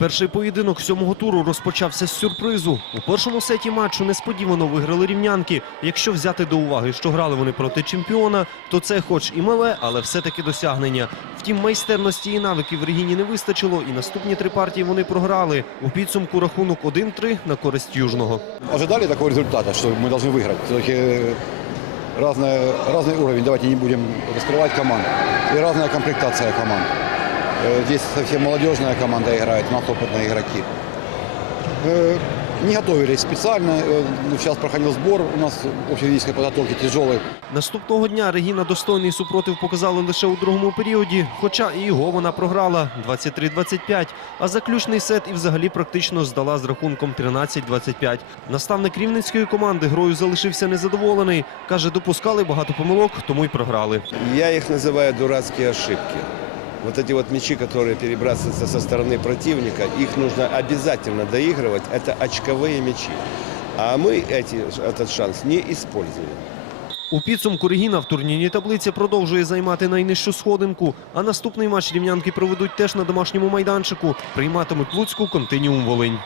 Перший поєдинок сьомого туру розпочався з сюрпризу. У першому сеті матчу несподівано виграли рівнянки. Якщо взяти до уваги, що грали вони проти чемпіона, то це хоч і мале, але все-таки досягнення. Втім, майстерності і навиків Регіні не вистачило, і наступні три партії вони програли. У підсумку рахунок 1-3 на користь Южного. Ожидали такого результата, что мы должны выиграть. Все-таки разный, разный уровень, давайте не будем раскрывать команд. И разная комплектация команд. Э, Здесь совсем молодежная команда играет, у нас опытные игроки. Э, Не готовились специально. Э, ну, Сейчас проходил сбор у нас общефизической подготовки тяжелый. Наступного дня Регіна достойний супротив показали лише у другому періоді, хоча і його вона програла 23-25, а заключний сет і взагалі практично здала з рахунком 13-25. Наставник рівненської команди грою залишився незадоволений. Каже, допускали багато помилок, тому й програли. Я их называю дурацкие ошибки. Вот эти вот мячи, которые перебрасываются со стороны противника, их нужно обязательно доигрывать. Это очковые мячи. А мы эти, этот шанс не использовали. У підсумку Регіна в турнірній таблиці продовжує займати найнижчу сходинку. А наступний матч рівнянки проведуть теж на домашньому майданчику. Прийматимуть Луцьку континіум Волинь.